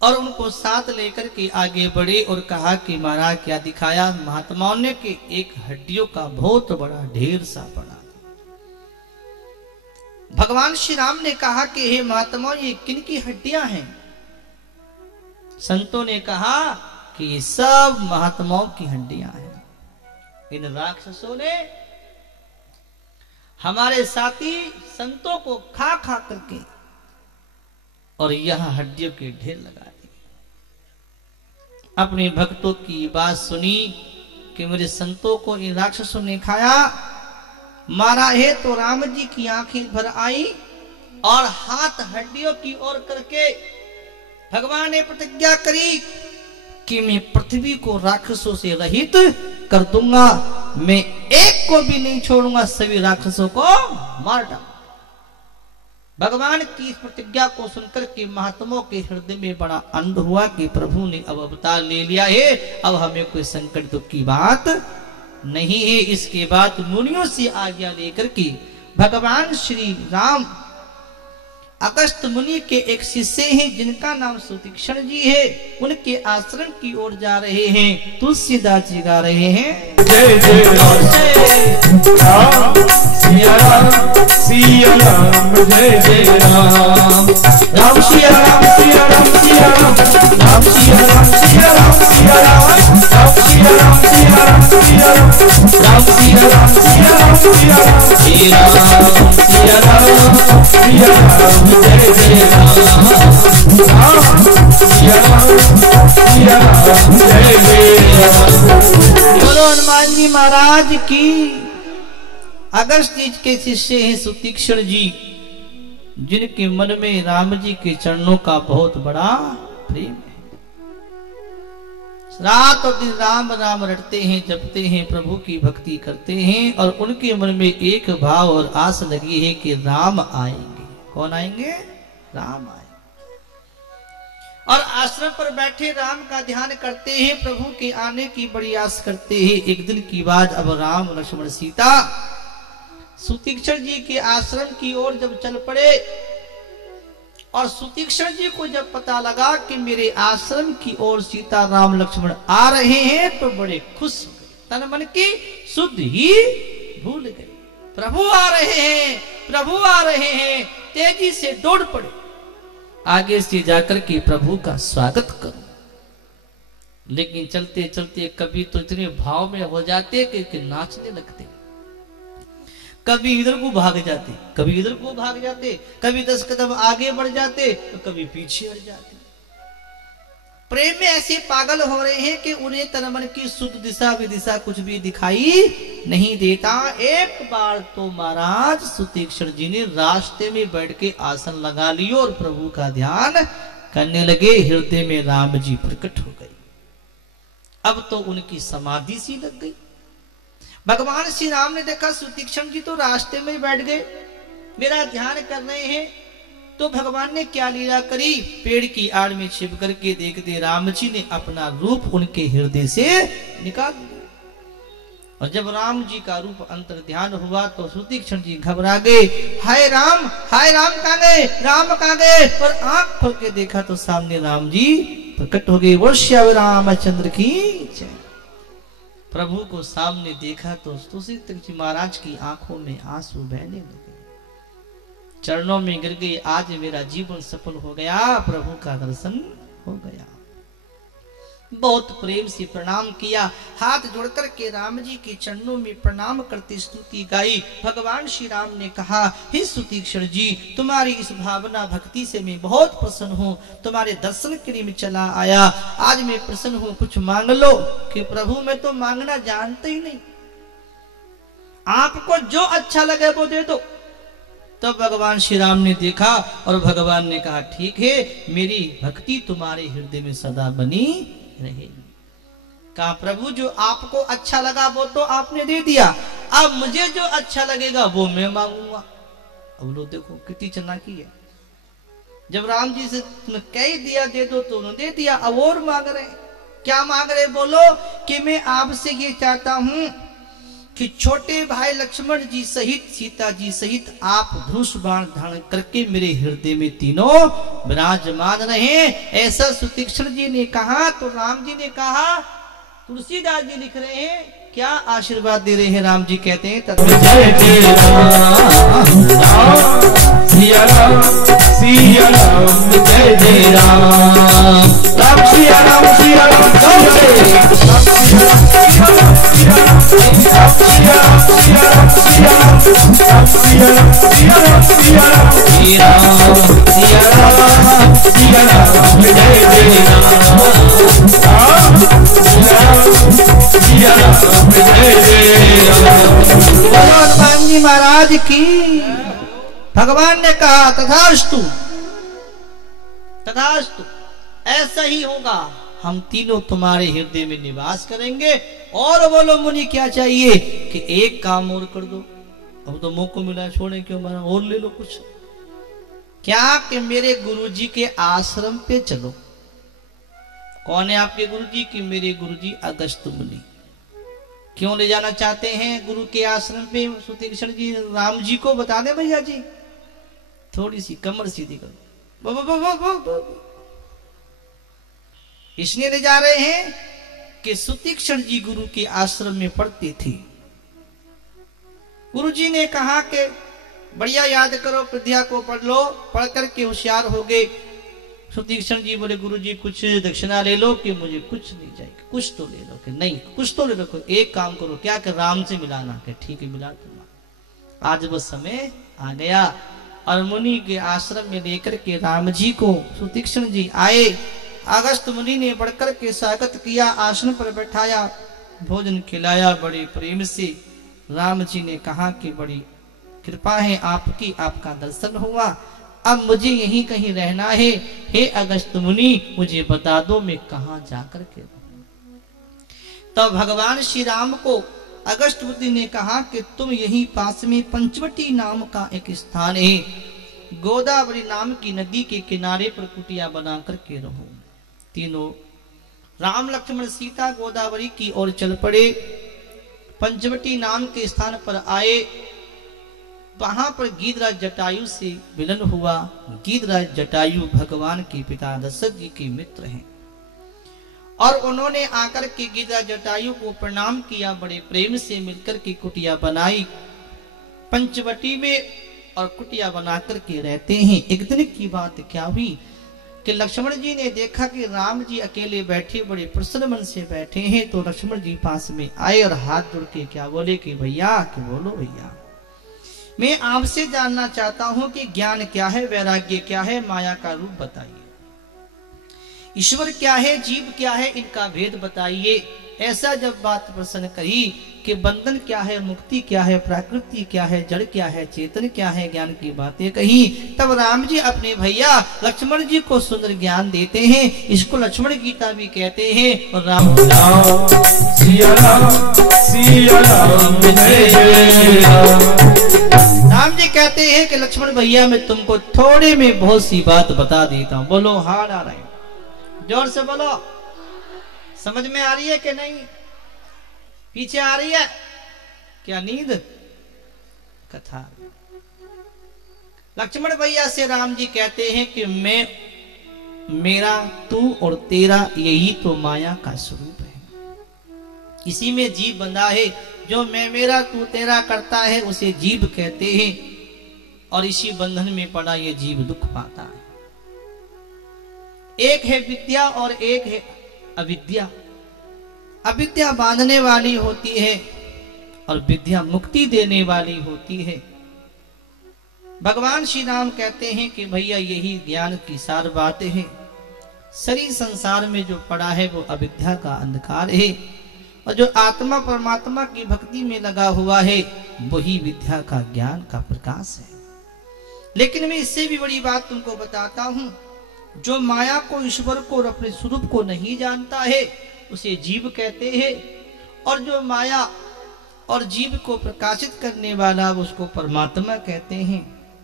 और उनको साथ लेकर के आगे बढ़े और कहा कि महाराज क्या दिखाया? महात्माओं ने कि एक हड्डियों का बहुत बड़ा ढेर सा पड़ा। भगवान श्री राम ने कहा कि हे महात्माओं ये किन की हड्डियां हैं? संतों ने कहा कि ये सब महात्माओं की हड्डियां हैं। इन राक्षसों ने हमारे साथी संतों को खा खा करके और यहां हड्डियों के ढेर लगा दिए। अपने भक्तों की बात सुनी कि मेरे संतों को इन राक्षसों ने खाया, मारा है। तो राम जी की आंखें भर आई और हाथ हड्डियों की ओर करके भगवान ने प्रतिज्ञा करी कि मैं पृथ्वी को राक्षसों से रहित कर दूंगा, मैं एक को भी नहीं छोड़ूंगा, सभी राक्षसों को मार डालूंगा। भगवान की इस प्रतिज्ञा को सुनकर के महात्माओं के हृदय में बड़ा आनंद हुआ कि प्रभु ने अब अवतार ले लिया है, अब हमें कोई संकट दुख की बात नहीं है। इसके बाद मुनियों से आज्ञा लेकर के भगवान श्री राम अगस्त मुनि के एक शिष्य हैं जिनका नाम सुतीक्ष्ण जी है, उनके आश्रम की ओर जा रहे हैं। तुलसीदास जी गा रहे हैं जय जय राम सिया राम सिया राम जय जय राम राम सिया राम सिया राम सिया राम राम सिया राम सिया राम सिया राम राम सिया राम सिया राम सिया राम राम सिया राम सिया राम सिया राम सिया राम सिया राम जय जय राम सिया राम सिया राम जय जय राम। बोलो हनुमान जी महाराज की। अगस्त जी के शिष्य हैं सुतीक्ष्ण जी, जिनके मन में राम जी के चरणों का बहुत बड़ा प्रेम है। रात और दिन राम राम रटते हैं, जपते हैं, प्रभु की भक्ति करते हैं और उनके मन में एक भाव और आस लगी है कि राम आएंगे। कौन आएंगे? राम आएंगे। और आश्रम पर बैठे राम का ध्यान करते हैं, प्रभु के आने की बड़ी आस करते हैं। एक दिन की बात, अब राम लक्ष्मण सीता सुतीक्षण जी के आश्रम की ओर जब चल पड़े और सुतीक्षण जी को जब पता लगा कि मेरे आश्रम की ओर सीता राम लक्ष्मण आ रहे हैं तो बड़े खुश हो गए, तन मन की शुद्ध ही भूल गए। प्रभु आ रहे हैं, प्रभु आ रहे हैं, तेजी से दौड़ पड़े आगे से जाकर के प्रभु का स्वागत करो। लेकिन चलते चलते कभी तो इतने भाव में हो जाते कि नाचने लगते, कभी इधर को भाग जाते, कभी इधर को भाग जाते, कभी 10 कदम आगे बढ़ जाते तो कभी पीछे हट जाते। प्रेम में ऐसे पागल हो रहे हैं कि उन्हें तन मन की शुद्ध दिशा विदिशा कुछ भी दिखाई नहीं देता। एक बार तो महाराज सुतीक्षण जी ने रास्ते में बैठ के आसन लगा लियो और प्रभु का ध्यान करने लगे। हृदय में राम जी प्रकट हो गए। अब तो उनकी समाधि सी लग गई। भगवान श्री राम ने देखा सुतीक्षण जी तो रास्ते में बैठ गए, मेरा ध्यान कर रहे हैं, तो भगवान ने क्या लीला करी, पेड़ की आड़ में छिप करके देखते राम जी ने अपना रूप उनके हृदय से निकाल दिया। और जब राम जी का रूप अंतर ध्यान हुआ तो सुतीक्षण जी घबरा गए, हाय राम कहाँ गए, राम कहाँ गए। पर आंख खोल के देखा तो सामने राम जी प्रकट हो गए। वर्ष्या रामचंद्र की जय। प्रभु को सामने देखा तो सुतीक्षण जी महाराज की आंखों में आंसू बहने लगे, चरणों में गिर गई। आज मेरा जीवन सफल हो गया, प्रभु का दर्शन हो गया। बहुत प्रेम से प्रणाम किया, हाथ जोड़कर के राम जी के चरणों में प्रणाम करती स्तुति गाई। भगवान श्री राम ने कहा, हे सुतीक्षण जी, तुम्हारी इस भावना भक्ति से मैं बहुत प्रसन्न हूँ, तुम्हारे दर्शन के लिए मैं चला आया। आज मैं प्रसन्न हूँ, कुछ मांग लो। कि प्रभु मैं तो मांगना जानते ही नहीं, आपको जो अच्छा लगे वो दे दो। तब भगवान श्री राम ने देखा और भगवान ने कहा, ठीक है, मेरी भक्ति तुम्हारे हृदय में सदा बनी रहेगी। कहा, प्रभु जो आपको अच्छा लगा वो तो आपने दे दिया, अब मुझे जो अच्छा लगेगा वो मैं मांगूंगा। अब लो देखो कितनी चालाकी है। जब राम जी से कह दिया दे दो तो उन्होंने दे दिया। अब और मांग रहे, क्या मांग रहे बोलो। कि मैं आपसे ये चाहता हूं कि छोटे भाई लक्ष्मण जी सहित सीता जी सहित आप धनुष बाण धारण करके मेरे हृदय में तीनों विराजमान रहे। ऐसा सुतीक्षण जी ने कहा तो राम जी ने कहा, तुलसीदास जी लिख रहे हैं, क्या आशीर्वाद दे रहे हैं। राम जी कहते हैं, जय जय राम राम सिया राम सिया राम, जय जय राम राम सिया राम सिया राम, जय राम सिया राम सिया राम सिया राम सिया राम सिया राम सिया राम सिया राम सिया राम सिया राम सिया राम सिया राम, जय जय राम राम सिया राम सिया राम, जय जय राम जी महाराज की। भगवान ने कहा, तथास्तु तथास्तु, ऐसा ही होगा, हम तीनों तुम्हारे हृदय में निवास करेंगे। और बोलो मुनि क्या चाहिए। कि एक काम और कर दो। अब तो मौका मिला, छोड़े क्यों, मारा और ले लो कुछ। क्या कि मेरे गुरुजी के आश्रम पे चलो। कौन है आपके गुरुजी? कि मेरे गुरुजी अगस्त मुनि। क्यों ले जाना चाहते हैं गुरु के आश्रम पे सुतीक्षण जी? राम जी को बता दे भैया जी, थोड़ी सी कमर सीधी करो। इसलिए ले जा रहे हैं कि सुतीक्षण जी गुरु के आश्रम में पढ़ते थे। गुरु जी ने कहा कि बढ़िया याद करो, विद्या को पढ़ लो, पढ़ करके होशियार हो गए। सुतीक्षण जी बोले, गुरु जी कुछ दक्षिणा ले लो। कि मुझे कुछ नहीं चाहिए, कुछ तो ले लो। कि नहीं, कुछ तो ले लो। एक काम करो, क्या कि राम से मिलाना। कि ठीक है, मिला दूंगा। आज वो समय आ गया और मुनि के आश्रम में लेकर के राम जी को सुतीक्षण जी आए। अगस्त मुनि ने बढ़कर के स्वागत किया, आसन पर बैठाया, भोजन खिलाया बड़े प्रेम से। राम जी ने कहा कि बड़ी कृपा है आपकी, आपका दर्शन हुआ, अब मुझे यहीं कहीं रहना है। हे अगस्त मुनि, मुझे बता दो मैं कहाँ जाकर के। तब भगवान श्री राम को अगस्त मुनि ने कहा कि तुम यहीं पास में पंचवटी नाम का एक स्थान है, गोदावरी नाम की नदी के किनारे पर कुटिया बना करके रहो। तीनों राम लक्ष्मण सीता गोदावरी की ओर चल पड़े। पंचवटी नाम के स्थान पर आए। वहां पर गीधराज जटायु से मिलन हुआ। गीधराज जटायु भगवान के पिता दशरथ जी के मित्र हैं और उन्होंने आकर के गीधराज जटायु को प्रणाम किया। बड़े प्रेम से मिलकर के कुटिया बनाई पंचवटी में और कुटिया बना करके रहते हैं। एक दिन की बात क्या हुई कि लक्ष्मण जी ने देखा कि राम जी अकेले बैठे बड़े प्रसन्न मन से बैठे हैं, तो लक्ष्मण जी पास में आए और हाथ जोड़ के क्या बोले कि भैया, कि बोलो भैया, मैं आपसे जानना चाहता हूं कि ज्ञान क्या है, वैराग्य क्या है, माया का रूप बताइए, ईश्वर क्या है, जीव क्या है, इनका भेद बताइए। ऐसा जब बात प्रश्न कही कि बंधन क्या है, मुक्ति क्या है, प्रकृति क्या है, जड़ क्या है, चेतन क्या है, ज्ञान की बातें कही, तब राम जी अपने भैया लक्ष्मण जी को सुंदर ज्ञान देते हैं। इसको लक्ष्मण गीता भी कहते हैं। और राम सिया राम जी कहते हैं कि लक्ष्मण भैया मैं तुमको थोड़े में बहुत सी बात बता देता हूँ। बोलो हाँ नारायण, जोर से बोलो। समझ में आ रही है कि नहीं? पीछे आ रही है क्या नींद? कथा लक्ष्मण भैया से राम जी कहते हैं कि मैं, मेरा, तू और तेरा यही तो माया का स्वरूप है। इसी में जीव बंधा है। जो मैं मेरा तू तेरा करता है उसे जीव कहते हैं और इसी बंधन में पड़ा ये जीव दुख पाता है। एक है विद्या और एक है अविद्या। अविद्या बांधने वाली होती है और विद्या मुक्ति देने वाली होती है। भगवान श्री राम कहते हैं कि भैया यही ज्ञान की सार बातें हैं। शरीर संसार में जो पड़ा है वो अविद्या का अंधकार है और जो आत्मा परमात्मा की भक्ति में लगा हुआ है वही विद्या का ज्ञान का प्रकाश है। लेकिन मैं इससे भी बड़ी बात तुमको बताता हूं, जो माया को, ईश्वर को और अपने स्वरूप को नहीं जानता है उसे जीव कहते हैं और जो माया और जीव को प्रकाशित करने वाला उसको परमात्मा कहते हैं।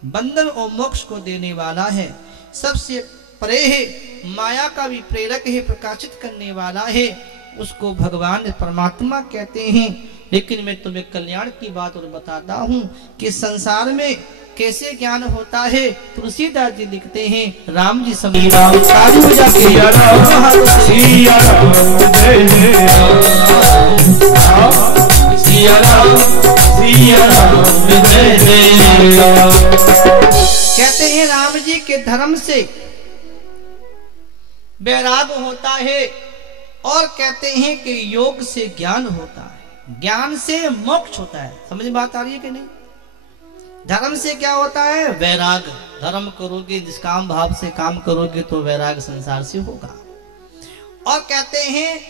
बंधन और मोक्ष को देने वाला है, सबसे परे है, माया का भी प्रेरक है, प्रकाशित करने वाला है, उसको भगवान परमात्मा कहते हैं। लेकिन मैं तुम्हें कल्याण की बात और बताता हूं कि संसार में कैसे ज्ञान होता है। तुलसीदास जी लिखते हैं, राम जी समय कहते हैं राम जी के धर्म से वैराग होता है और कहते हैं कि योग से ज्ञान होता है, ज्ञान से मोक्ष होता है। समझ में बात आ रही है कि नहीं? धर्म से क्या होता है? वैराग। धर्म करोगे, निष्काम भाव से काम करोगे तो वैराग संसार से होगा। और कहते हैं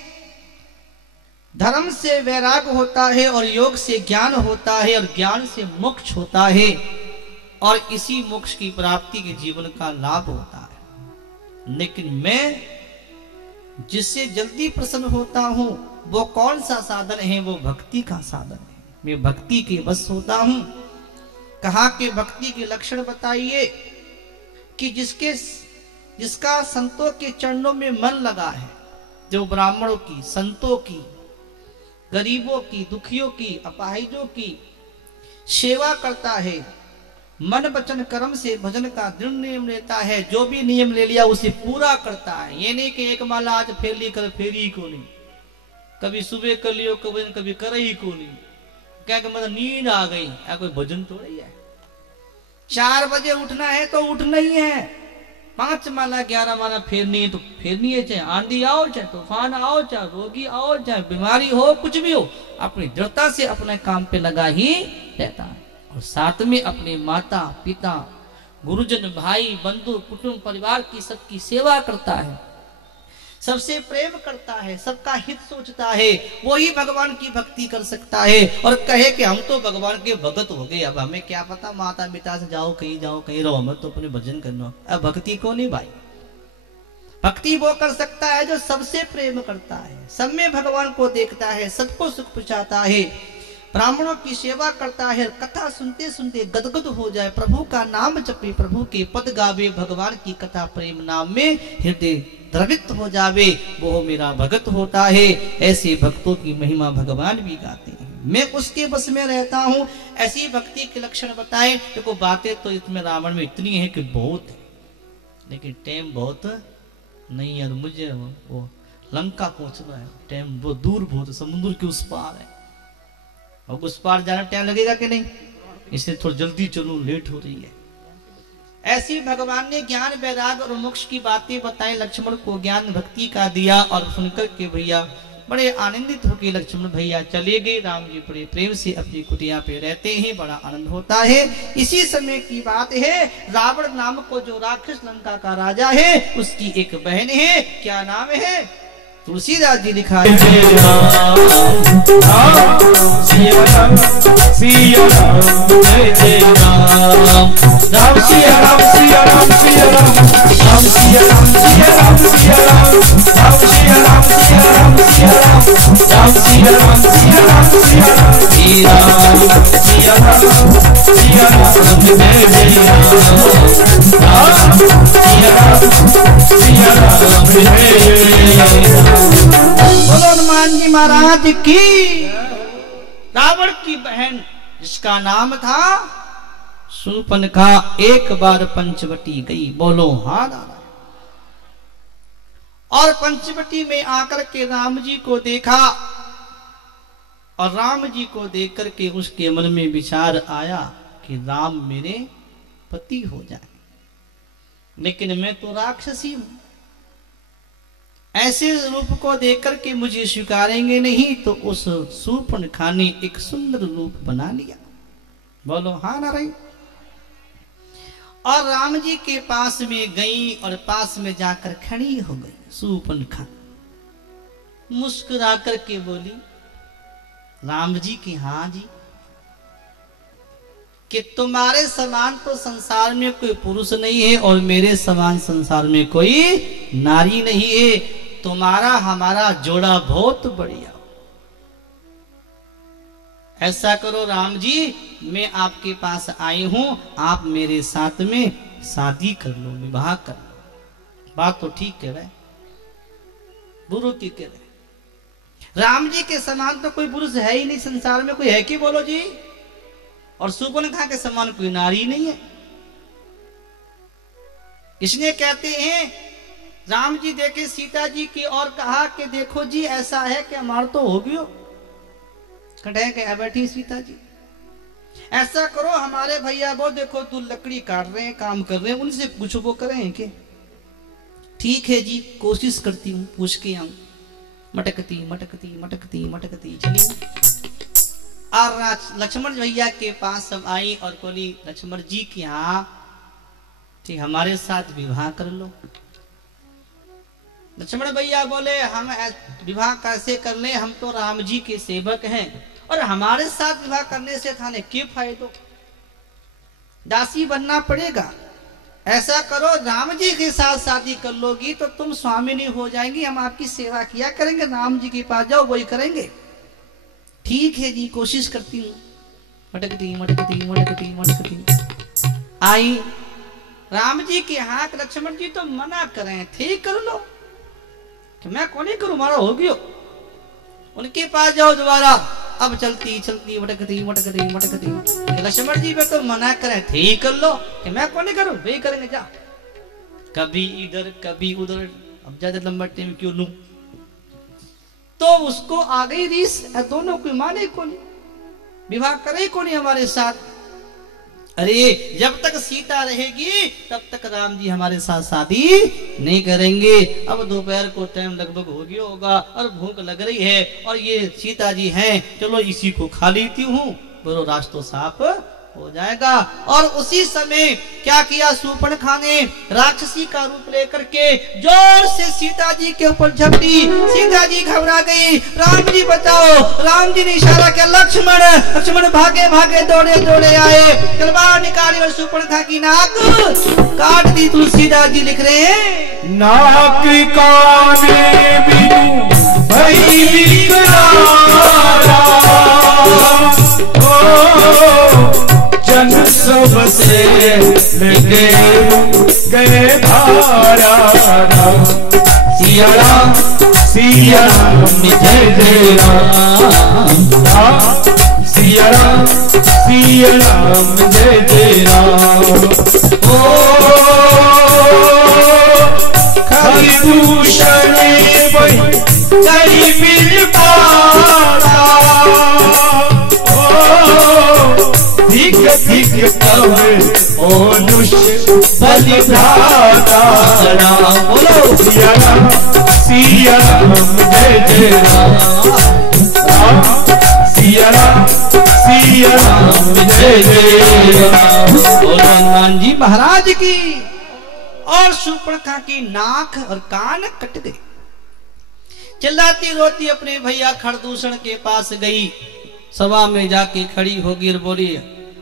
धर्म से वैराग होता है और योग से ज्ञान होता है और ज्ञान से मोक्ष होता है और इसी मोक्ष की प्राप्ति के जीवन का लाभ होता है। लेकिन मैं जिससे जल्दी प्रसन्न होता हूं वो कौन सा साधन है? वो भक्ति का साधन है। मैं भक्ति के बस होता हूं। कहा कि भक्ति के लक्षण बताइए कि जिसका संतों के चरणों में मन लगा है, जो ब्राह्मणों की, संतों की, गरीबों की, दुखियों की, अपाहिजों की सेवा करता है, मन वचन कर्म से भजन का दृढ़ नियम लेता है, जो भी नियम ले लिया उसे पूरा करता है। ये नहीं कि एक माला आज फेर ली, कल फेरी को नहीं, कभी सुबह कर लियो, कभी कर ही को नहीं, क्या मतलब नींद आ गई, या कोई भजन तो नहीं है। 4 बजे उठना है तो उठना ही है, 5 माला 11 माला फेरनी है तो फेरनी है, चाहे आंधी आओ, चाहे तूफान आओ, चाहे रोगी आओ, चाहे बीमारी हो, कुछ भी हो, अपनी दृढ़ता से अपने काम पे लगा ही रहता है। और साथ में अपने माता पिता, गुरुजन, भाई, बंधु, कुटुंब, परिवार की सबकी सेवा करता है, सबसे प्रेम करता है, सबका हित सोचता है। वही भगवान की भक्ति कर सकता है और कहे कि हम तो भगवान के भगत हो गए, अब हमें क्या पता माता पिता से जाओ कहीं रहो, हमें तो अपने भजन करना। अब भक्ति को नहीं भाई, भक्ति वो कर सकता है जो सबसे प्रेम करता है, सब में भगवान को देखता है, सबको सुख पहुंचाता है। ब्राह्मणों की सेवा करता है, कथा सुनते सुनते गदगद हो जाए, प्रभु का नाम जपे, प्रभु के पद गावे, भगवान की कथा प्रेम नाम में हृदय द्रवित हो जावे, वो मेरा भगत होता है। ऐसे भक्तों की महिमा भगवान भी गाते हैं, मैं उसके बस में रहता हूँ। ऐसी भक्ति के लक्षण बताए। देखो बातें तो इसमें रावण में इतनी है कि बहुत है, लेकिन टाइम बहुत नहीं है। मुझे वो लंका पहुंचना है, टाइम वो दूर बहुत, समुद्र के उस पार है, और उस पार जाना टाइम लगेगा कि नहीं, इसलिए थोड़ा जल्दी चलूं, लेट हो रही है। ऐसी भगवान ने ज्ञान वैराग और मोक्ष की बातें बताई, लक्ष्मण को ज्ञान भक्ति का दिया। और सुनकर के भैया बड़े आनंदित होकर लक्ष्मण भैया चले गए। राम जी बड़े प्रेम से अपनी कुटिया पे रहते हैं, बड़ा आनंद होता है। इसी समय की बात है, रावण नाम को जो राक्षस लंका का राजा है, उसकी एक बहन है, क्या नाम है, तुलसीदास जी लिखा है, राम सिया राम सिया राम सिया राम राम सिया राम सिया राम सिया राम राम सिया राम सिया राम सिया राम राम सिया राम सिया राम सिया राम सिया राम सिया राम जय जय राम सिया राम सिया राम जय। बोलो हनुमान जी महाराज की। रावण की बहन जिसका नाम था शूर्पणखा एक बार पंचवटी गई। बोलो हाँ दादा। और पंचवटी में आकर के राम जी को देखा, और राम जी को देख करके उसके मन में विचार आया कि राम मेरे पति हो जाए, लेकिन मैं तो राक्षसी हूं, ऐसे रूप को देख करके मुझे स्वीकारेंगे नहीं। तो उस शूर्पणखा ने एक सुंदर रूप बना लिया। बोलो हाँ नारायण। और राम जी के पास में गई और पास में जाकर खड़ी हो गई। शूर्पणखा मुस्कुरा करके बोली राम जी की हाँ जी, कि तुम्हारे समान तो संसार में कोई पुरुष नहीं है और मेरे समान संसार में कोई नारी नहीं है। तुम्हारा हमारा जोड़ा बहुत बढ़िया। ऐसा करो राम जी, मैं आपके पास आई हूं, आप मेरे साथ में शादी कर लो, विवाह कर लो। बात तो ठीक कह रहे, बुरो की कह रहे। राम जी के समान तो कोई पुरुष है ही नहीं संसार में, कोई है कि बोलो जी। और शूर्पणखा के समान कोई नारी नहीं है। इसलिए कहते हैं राम जी देखे सीता जी की और कहा कि देखो जी ऐसा है कि हमार तो हो गयो। कटे के बैठी सीता जी, ऐसा करो हमारे भैया वो देखो तू लकड़ी काट रहे हैं, काम कर रहे हैं, उनसे पूछो वो करें कि ठीक है जी, कोशिश करती हूँ, पूछ के आऊं। मटकती मटकती मटकती मटकती चली और लक्ष्मण भैया के पास सब आई और बोली लक्ष्मण जी की हाँ ठीक, हमारे साथ विवाह कर लो। लक्ष्मण भैया बोले हम विवाह कैसे कर ले, हम तो राम जी के सेवक हैं और हमारे साथ विवाह करने से थाने क्या फायदा, दासी बनना पड़ेगा। ऐसा करो राम जी के साथ शादी कर लोगी तो तुम स्वामिनी हो जाएंगी, हम आपकी सेवा किया करेंगे, राम जी के पास जाओ वही करेंगे। ठीक है जी, कोशिश करती हूँ। मटकती मटकती मटकती मटकती आई राम जी के हाथ। लक्ष्मण जी तो मना करें, ठीक कर लो कि मैं कौन ही करूं, मारो हो गयो। उनके पास जाओ दोबारा, अब चलती चलती मटकती मटकती मटकती। लक्ष्मण जी पे तो मना करें, ठीक कर लो कि मैं कौन ही करूं, वे करेंगे जा। कभी इधर कभी उधर, अब ज्यादा लंबा टाइम क्यों लूं। तो उसको आ गई रीस, दोनों को माने कौन, विवाह करे कौन हमारे साथ। अरे जब तक सीता रहेगी तब तक राम जी हमारे साथ शादी नहीं करेंगे। अब दोपहर को टाइम लगभग हो गया होगा और भूख लग रही है और ये सीता जी हैं, चलो इसी को खा लेती हूँ, बोलो रास्ता साफ हो जाएगा। और उसी समय क्या किया, शूर्पणखा ने राक्षसी का रूप लेकर के जोर से सीता जी के ऊपर झपटी। सीता जी घबरा गई, राम जी बचाओ। राम जी ने इशारा किया लक्ष्मण। लक्ष्मण भागे भागे दौड़े दौड़े आए, तलवार निकाली और शूर्पणखा की नाक काट दी। तुलसीदास जी लिख रहे हैं नाक काने बिनु भई विकरारा सिया राम जय जय राम राम सिया राम जय जय राम। ओ खरी दूषण करी बिल पारा धिक धिक तब ओ बलिदाता राम। बोलो सिया राम जय जय राम सिया राम जय जय राम। बोलो हनुमान जी महाराज की। और शूर्पणखा की नाक और कान कट गए। चिल्लाती रोती अपने भैया खरदूषण के पास गई। सभा में जाके खड़ी होगी और बोली,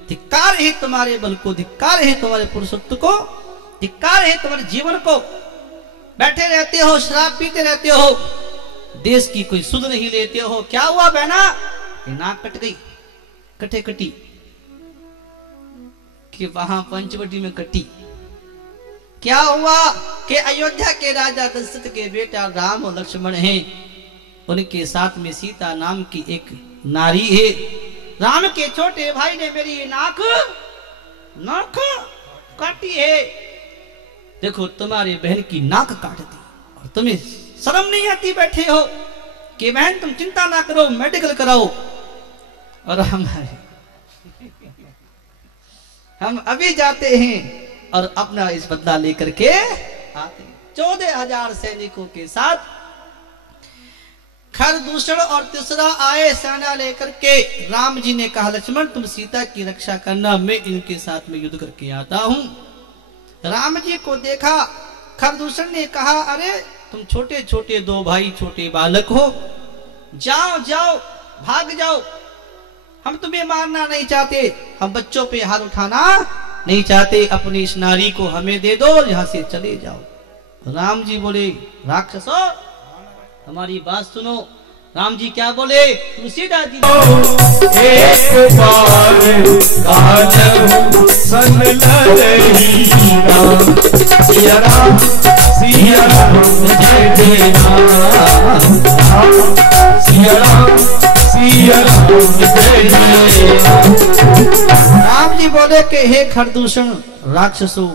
धिक्कार है तुम्हारे बल को, धिक्कार है तुम्हारे पुरुषत्व को, धिक्कार है तुम्हारे जीवन को। बैठे रहते हो, शराब पीते रहते हो, देश की कोई सुध नहीं लेते हो। क्या हुआ बहना? नाक कट गई। कटे कटी कि वहां पंचवटी में कटी। क्या हुआ कि अयोध्या के राजा दशरथ के बेटा राम और लक्ष्मण हैं, उनके साथ में सीता नाम की एक नारी है। राम के छोटे भाई ने मेरी नाक काटी है। देखो तुम्हारी बहन की नाक काट दी और तुम्हें शर्म नहीं आती? बैठे हो कि बहन तुम चिंता ना करो, मेडिकल कराओ। और हम अभी जाते हैं और अपना इस बदला लेकर के आते हैं। 14,000 सैनिकों के साथ खरदूषण और तीसरा आए सेना लेकर के। राम जी ने कहा, लक्ष्मण तुम सीता की रक्षा करना, मैं इनके साथ में युद्ध करके आता हूं। राम जी को देखा, खरदूषण ने कहा, अरे तुम छोटे छोटे दो भाई, छोटे बालक हो, जाओ जाओ भाग जाओ, हम तुम्हें मारना नहीं चाहते, हम बच्चों पे हाथ उठाना नहीं चाहते, अपनी इस नारी को हमें दे दो, यहां से चले जाओ। राम जी बोले, राक्षसों हमारी बात सुनो। राम जी क्या बोले? तुलसीदास जी एक बार काजल सन ललही राम सिया राम जय जय राम सिया राम जय जय राम। राम जी बोले कि हे खरदूषण राक्षसों,